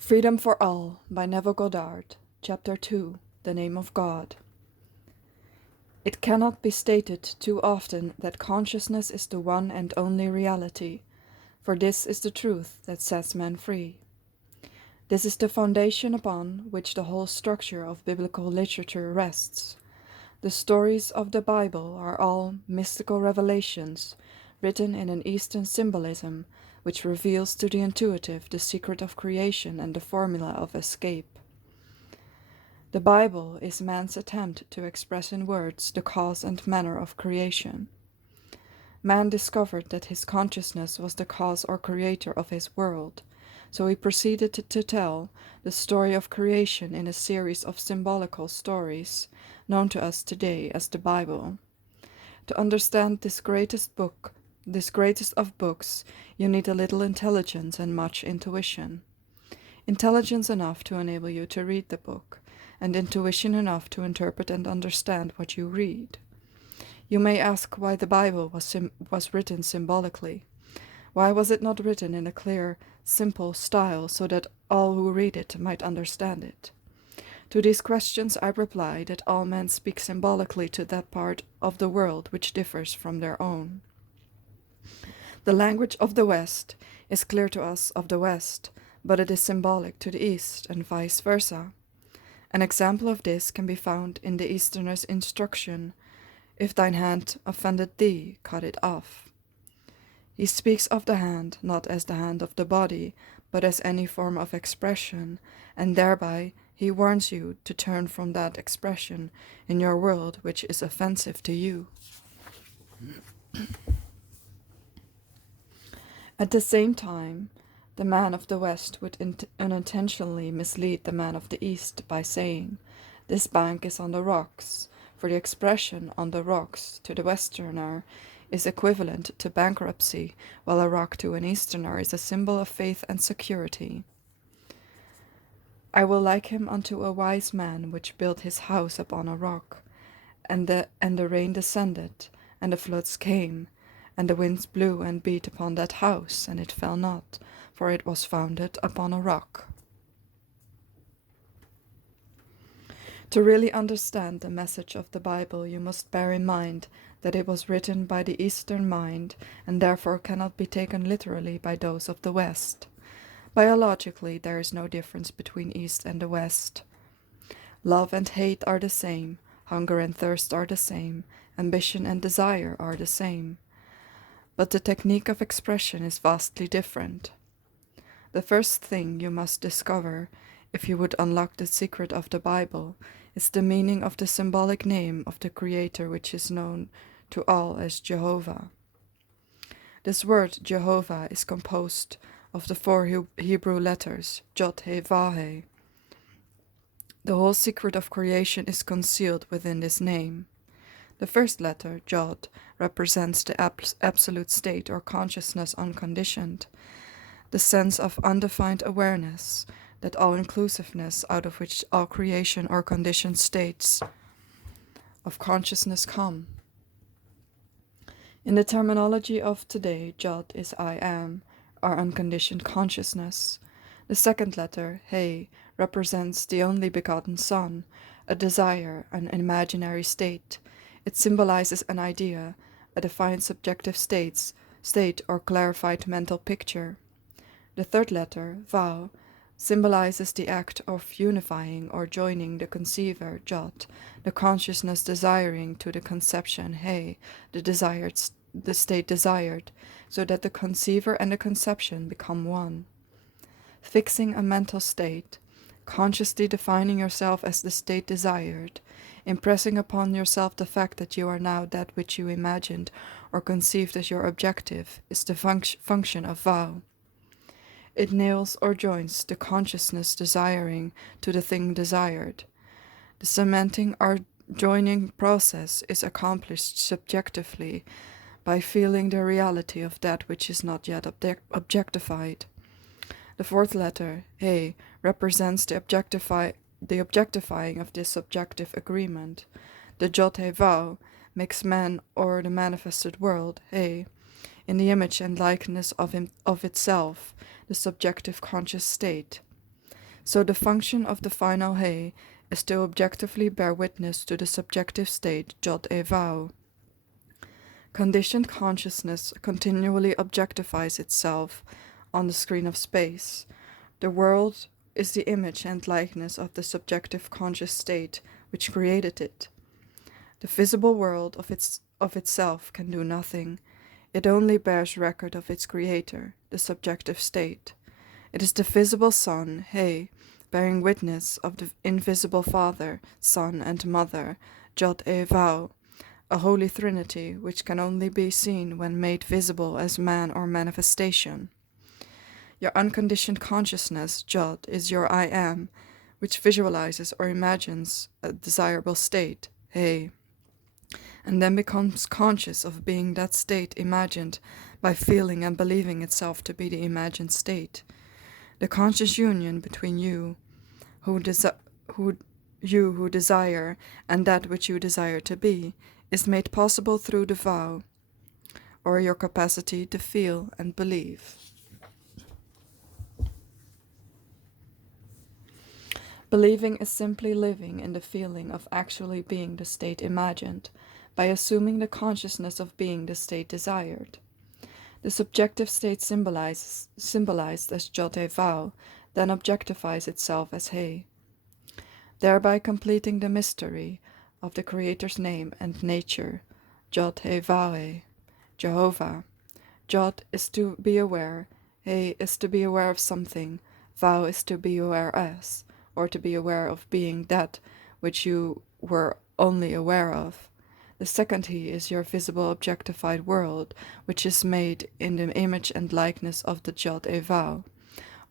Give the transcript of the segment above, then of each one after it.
Freedom for All by Neville Goddard, Chapter 2, The Name of God. It cannot be stated too often that consciousness is the one and only reality, for this is the truth that sets man free. This is the foundation upon which the whole structure of biblical literature rests. The stories of the Bible are all mystical revelations, written in an Eastern symbolism, which reveals to the intuitive the secret of creation and the formula of escape. The Bible is man's attempt to express in words the cause and manner of creation. Man discovered that his consciousness was the cause or creator of his world, so he proceeded to tell the story of creation in a series of symbolical stories, known to us today as the Bible. To understand this greatest of books, you need a little intelligence and much intuition. Intelligence enough to enable you to read the book, and intuition enough to interpret and understand what you read. You may ask why the Bible was written symbolically. Why was it not written in a clear, simple style so that all who read it might understand it? To these questions I reply that all men speak symbolically to that part of the world which differs from their own. The language of the West is clear to us of the West, but it is symbolic to the East, and vice versa. An example of this can be found in the Easterner's instruction, "If thine hand offended thee, cut it off." He speaks of the hand not as the hand of the body, but as any form of expression, and thereby he warns you to turn from that expression in your world which is offensive to you. At the same time, the man of the West would unintentionally mislead the man of the East by saying, "This bank is on the rocks," for the expression "on the rocks" to the Westerner is equivalent to bankruptcy, while a rock to an Easterner is a symbol of faith and security. I will like him unto a wise man which built his house upon a rock, and the rain descended, and the floods came, and the winds blew and beat upon that house, and it fell not, for it was founded upon a rock. To really understand the message of the Bible, you must bear in mind that it was written by the Eastern mind, and therefore cannot be taken literally by those of the West. Biologically, there is no difference between East and the West. Love and hate are the same, hunger and thirst are the same, ambition and desire are the same. But the technique of expression is vastly different. The first thing you must discover, if you would unlock the secret of the Bible, is the meaning of the symbolic name of the Creator, which is known to all as Jehovah. This word Jehovah is composed of the four Hebrew letters, Jod He Vah He. The whole secret of creation is concealed within this name. The first letter, Jod, represents the absolute state or consciousness unconditioned, the sense of undefined awareness, that all-inclusiveness out of which all creation or conditioned states of consciousness come. In the terminology of today, Jod is I am, our unconditioned consciousness. The second letter, He, represents the only begotten Son, a desire, an imaginary state. It symbolizes an idea, a defined subjective state or clarified mental picture. The third letter, Vau, symbolizes the act of unifying or joining the conceiver, Jot, the consciousness desiring to the conception, He, the state desired, so that the conceiver and the conception become one. Fixing a mental state, consciously defining yourself as the state desired, impressing upon yourself the fact that you are now that which you imagined or conceived as your objective, is the function of vow. It nails or joins the consciousness desiring to the thing desired. The cementing or joining process is accomplished subjectively by feeling the reality of that which is not yet objectified. The fourth letter, He, represents the objectifying of this subjective agreement. The Jot He Vau makes man or the manifested world, He, in the image and likeness of itself, the subjective conscious state. So the function of the final He is to objectively bear witness to the subjective state Jod E Vau. Conditioned consciousness continually objectifies itself on the screen of space. The world is the image and likeness of the subjective conscious state which created it. The visible world of itself can do nothing. It only bears record of its creator, the subjective state. It is the visible Son, He, bearing witness of the invisible Father, Son, and Mother, Jod E Vau, a holy trinity which can only be seen when made visible as man or manifestation. Your unconditioned consciousness, Jod, is your I am, which visualizes or imagines a desirable state, He, and then becomes conscious of being that state imagined by feeling and believing itself to be the imagined state. The conscious union between you who desire and that which you desire to be is made possible through the vow, or your capacity to feel and believe. Believing is simply living in the feeling of actually being the state imagined, by assuming the consciousness of being the state desired. The subjective state symbolized as Jod E Vau then objectifies itself as He, thereby completing the mystery of the Creator's name and nature, Jod He Vau, Jehovah. Jod is to be aware, He is to be aware of something, Vau is to be aware as, or to be aware of being that which you were only aware of. The second He is your visible objectified world, which is made in the image and likeness of the Jod E Vau,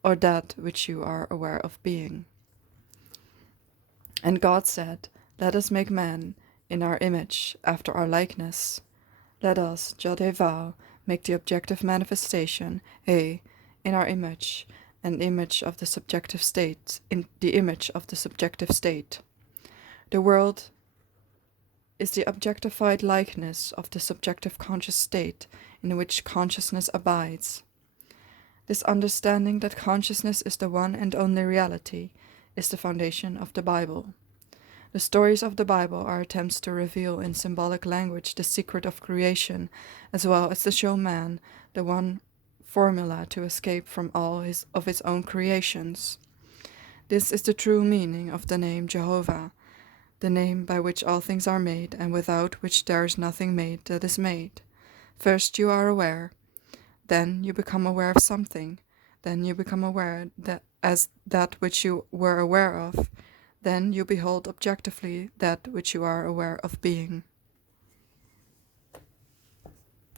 or that which you are aware of being. And God said, "Let us make man in our image, after our likeness." Let us, Jod E Vau, make the objective manifestation, He, in our image, an image of the subjective state, in the image of the subjective state. The world is the objectified likeness of the subjective conscious state in which consciousness abides. This understanding that consciousness is the one and only reality is the foundation of the Bible. The stories of the Bible are attempts to reveal in symbolic language the secret of creation, as well as to show man the one formula to escape from all of his own creations. This is the true meaning of the name Jehovah, the name by which all things are made, and without which there is nothing made that is made. First you are aware, then you become aware of something, then you become aware as that which you were aware of, then you behold objectively that which you are aware of being.